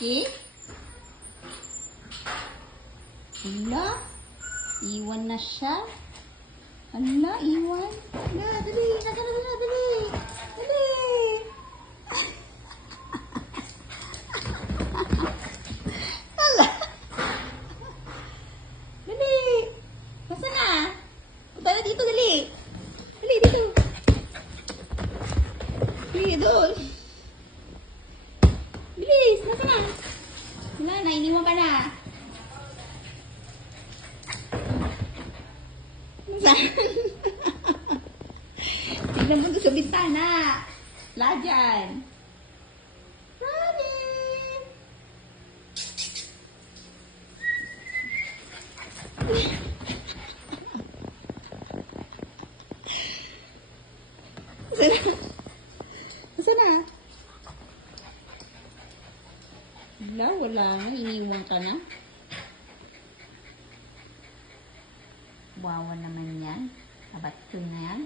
Okay? Hala, iwan na siya. Hala, iwan. Hala, dali, nasa na, dali. Dali. Hala. Dali. Nasa na? Punta na dito, dali. Dali, dito. Dali, doon. Bilis, nasa na? Wala na, iniwan ka na. Nasaan? Tignan mo doon sa bintana. Wala dyan. Rani! Nasaan na? Nasaan na? Wala nga. Iniwan ka na. Wawa naman yan. Abat ko na yan.